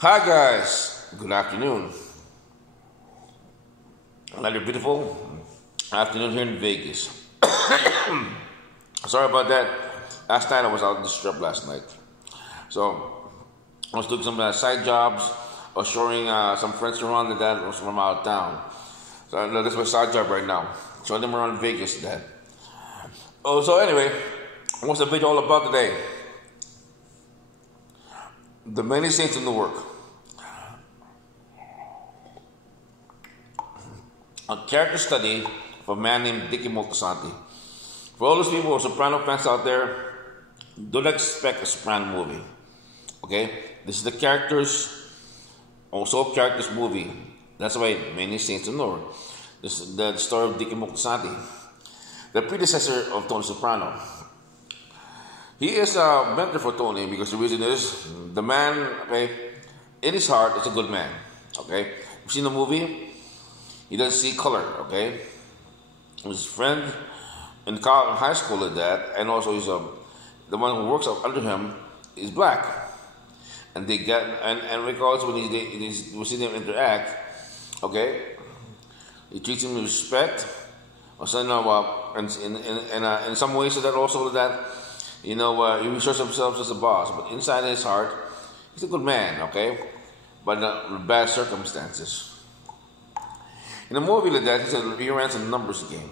Hi guys, good afternoon. Another beautiful afternoon here in Vegas. Sorry about that. Last night I was out disturbed last night. So I was doing some side jobs. I was showing some friends around that was from out of town. So that's my side job right now. Showing them around Vegas that. Oh, so anyway, what's the video all about today? The Many Saints of Newark. A character study of a man named Dickie Moltisanti. For all those people who are Soprano fans out there, don't expect a Soprano movie. Okay? This is the characters movie. That's why Many Saints of Newark. This is the story of Dickie Moltisanti, the predecessor of Tony Soprano. He is a mentor for Tony because the reason is the man, okay, in his heart is a good man. Okay? You've seen the movie? He doesn't see color, okay? His friend in high school did that, and also he's the one who works up under him is black. And they get and because when we see them interact, okay, he treats him with respect. Also, in some ways that also that he shows himself as a boss, but inside his heart, he's a good man, okay? But in bad circumstances. In a movie like that, he runs a numbers game.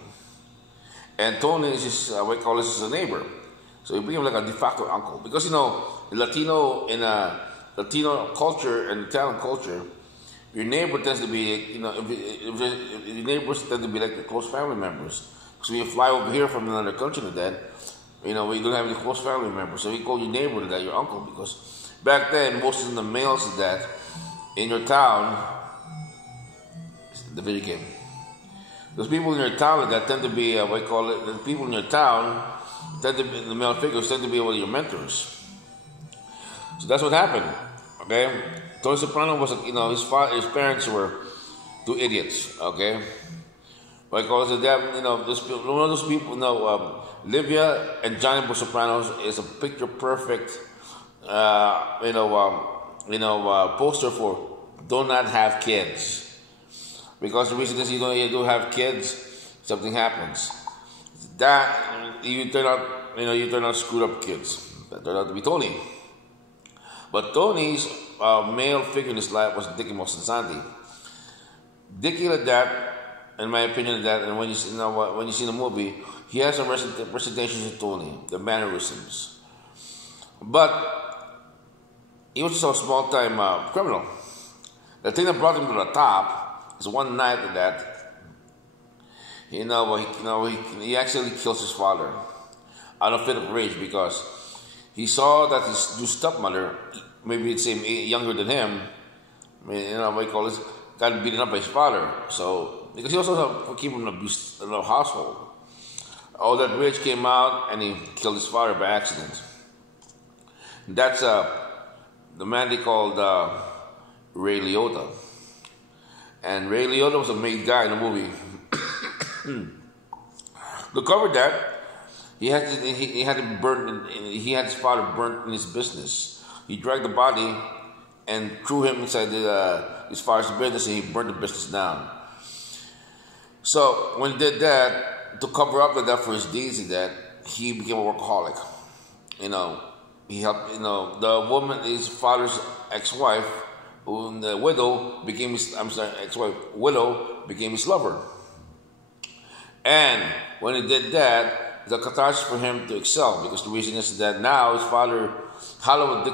And Tony is just, we call this a neighbor. So he became like a de facto uncle. Because, Latino culture and Italian culture, your neighbor tends to be, if your neighbors tend to be like the close family members. So when you fly over here from another country to that, we don't have any close family members. So you call your neighbor to that, your uncle. Because back then, most of the males of that, in your town, the video game. Those people in your town that tend to be, the people in your town, the male figures tend to be one of your mentors. So that's what happened, okay? Tony Soprano was, his parents were two idiots, okay? Because one of those people, Livia and Johnny Sopranos is a picture perfect, poster for do not have kids. Because the reason is you don't have kids, something happens. That you turn out screwed up kids. That turned out to be Tony. But Tony's male figure in his life was Dickie Moltisanti. Dickie like that, in my opinion, and when you see the movie, he has some presentations of Tony, the mannerisms. But he was just a small time criminal. The thing that brought him to the top. So one night that, he actually kills his father out of fit of rage because he saw that his new stepmother, maybe the same younger than him, got beaten up by his father. So because he also came from an abused household, all that rage came out and he killed his father by accident. That's the man they called Ray Liotta. And Ray Liotta was a made guy in the movie. To cover that, he had his father burnt in his business. He dragged the body and threw him inside his father's business, and he burned the business down. So when he did that, to cover up that for his deeds, that he became a workaholic. He helped. The woman, his father's ex-wife. The widow became ex-wife widow became his lover. And when he did that, the catharsis for him to excel, because the reason is that now his father, Hollywood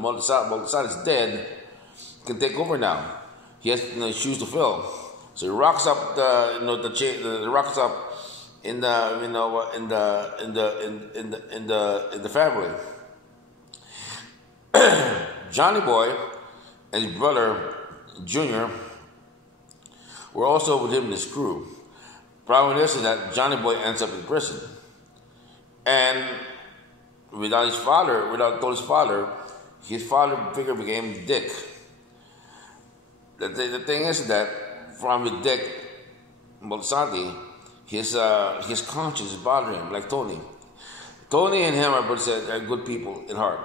Moltisanti is dead, can take over now. He has shoes to fill. So he rocks up the rocks up in the family. Johnny Boy and his brother, Junior, were also with him in his crew. Problem is that Johnny Boy ends up in prison. And without Tony's father, his father figure became Dick. The thing is that from with Dick Moltisanti, his conscience is bothering him, like Tony. Tony and him are good people in heart.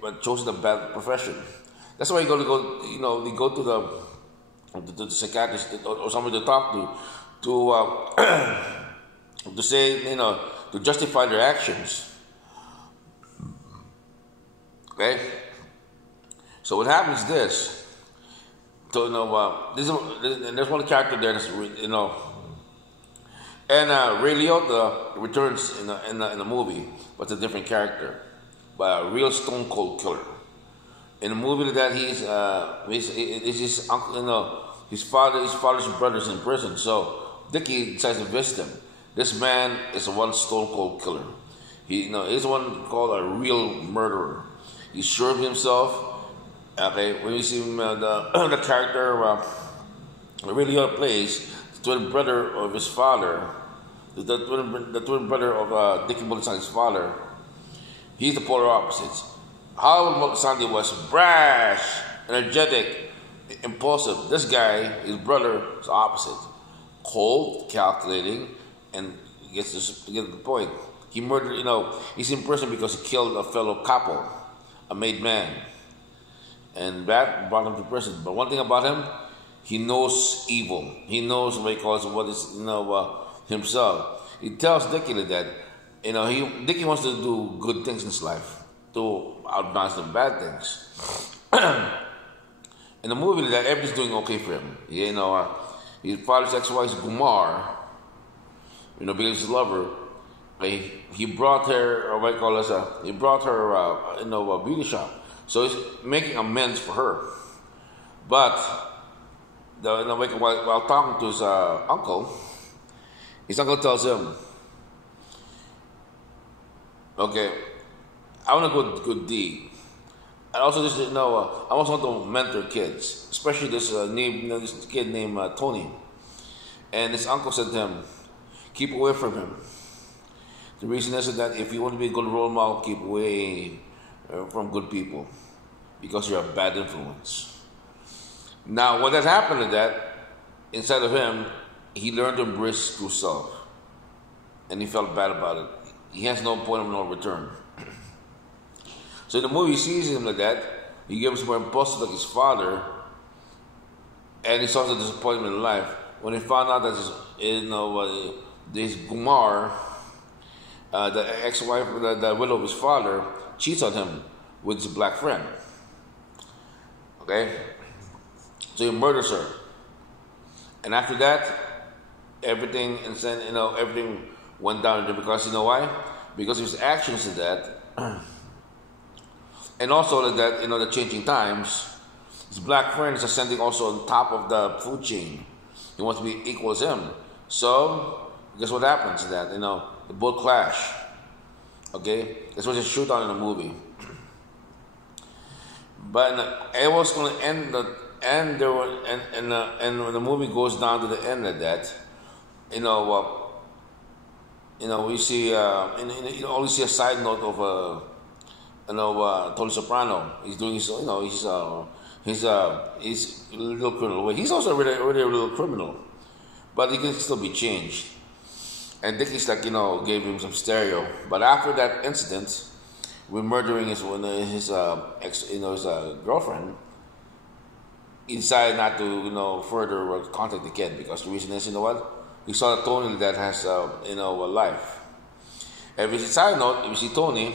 but chosen a bad profession. That's why you got to go. They go to the psychiatrist or somebody to talk to say, to justify their actions. Okay. So what happens is this. So there's one character there that's and Ray Liotta returns in the movie, but it's a different character, by a real stone cold killer. In the movie that he's his uncle, his father's brother's in prison, so Dickie decides to visit him. This man is one stone cold killer. He's one called a real murderer. He's sure of himself. Okay, when you see him, the character Ray Liotta plays the twin brother of his father, the twin brother of Dickie Moltisanti's father. He's the polar opposites. How Moltisanti was brash, energetic, impulsive. This guy, his brother, is opposite. Cold, calculating, and gets to get the point. He murdered, he's in prison because he killed a fellow couple, a made man. And that brought him to prison. But one thing about him, he knows evil. He knows what he calls himself. He tells Dickie that, Dickie wants to do good things in his life to outbalance the bad things. In the movie, that everything's doing okay for him. His father's ex-wife, Gumar, because his lover, he brought her, or what I call it, he brought her, a beauty shop. So he's making amends for her. But while talking to his uncle tells him, "Okay, I want to go good deed. And also, I also want to mentor kids, especially this kid named Tony." And his uncle said to him, "Keep away from him. The reason is that if you want to be a good role model, keep away from good people, because you're a bad influence." Now, what has happened to that, inside of him, he learned to embrace true self, and he felt bad about it. He has no point of no return. So in the movie, he sees him like that. He gives more impulsive like his father, and he saw the disappointment in life when he found out that this Gumar, the ex-wife, the widow of his father, cheats on him with his black friend. Okay, so he murders her, and after that, everything went down because why? Because of his actions to that, and also that the changing times. His black friend is ascending also on top of the food chain. He wants to be equal as him. So guess what happens to that? They both clash. Okay, that's what they shoot on in the movie. But it was going to end and when the movie goes down to the end of that, we see you only see a side note of Tony Soprano. He's doing his he's a little criminal. He's also already a little criminal, but he can still be changed. And Dickie's gave him some stereo. But after that incident, with murdering his girlfriend, he decided not to further contact the kid, because the reason is he saw that Tony that has a life. And with a side note, if you see Tony,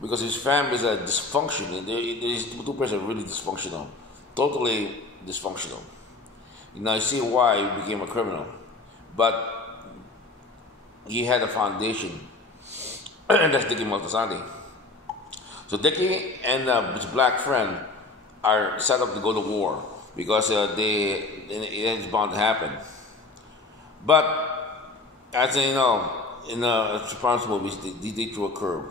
because his family is a dysfunction, these two persons are really dysfunctional, totally dysfunctional. You see why he became a criminal, but he had a foundation, and that's Dickie Moltisanti. So Dickie and his black friend are set up to go to war because it's bound to happen. But as in the Sopranos movies, they threw a curve.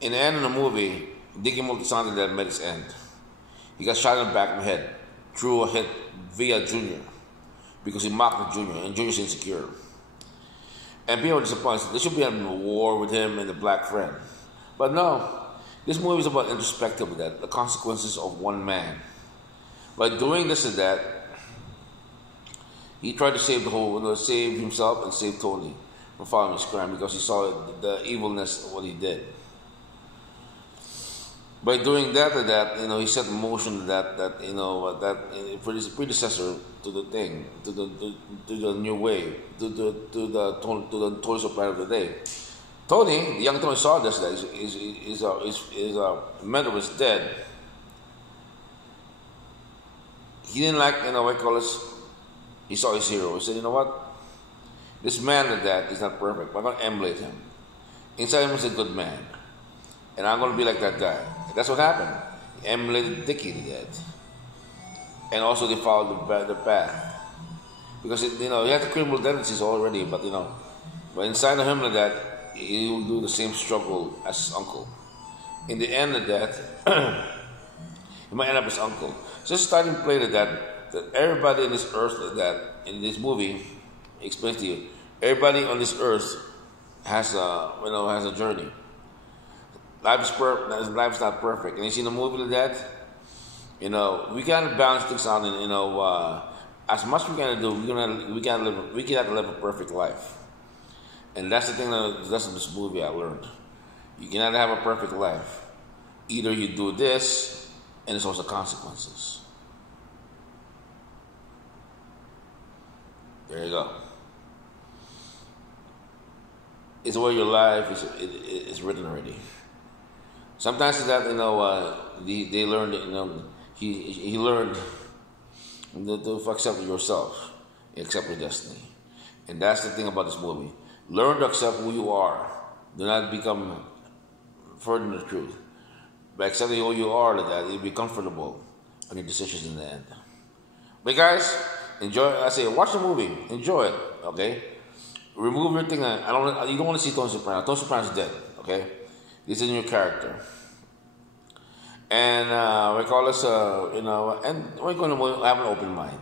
In the end of the movie, Dickie Moltisanti that met his end. He got shot in the back of the head through a hit via Junior, because he mocked the Junior, and Junior's insecure. And people were disappointed. They should be having a war with him and the black friend. But no, this movie is about introspective with that, the consequences of one man. By doing this and that, he tried to save himself and save Tony from following his crime, because he saw the evilness of what he did. by doing that, he set in motion for his predecessor to the thing, to the new way, to the Tony Soprano of the day. Tony, the young Tony, saw this, that his mentor was dead. He didn't like, what I call this. He saw his hero. He said, you know what? This man like that is not perfect, but I'm going to emulate him. Inside him is a good man. And I'm going to be like that guy. And that's what happened. He emulated Dickie to that. And also they followed the path. Because, he had the criminal tendencies already, but inside of him like that, he will do the same struggle as his uncle. In the end of that, he might end up as uncle. Just starting to play that everybody in this earth in this movie, explains to you, everybody on this earth has a journey. Life's not perfect. And you see the movie like that, we gotta balance things out, and as much as we gotta do, we cannot live a perfect life. And that's the thing that's in this movie I learned. You cannot have a perfect life. Either you do this, and there's also consequences. There you go. It's where your life is written already. Sometimes that they learned he learned to accept yourself, accept your destiny, and that's the thing about this movie. Learn to accept who you are. Do not become further than the truth. By accepting who you are, you'll be comfortable on your decisions in the end. But guys, enjoy. I say, watch the movie, enjoy it. Okay, remove your thing. You don't want to see Tony Soprano. Tony Soprano's dead. Okay, this is a new character, and we call this. And we're going to have an open mind.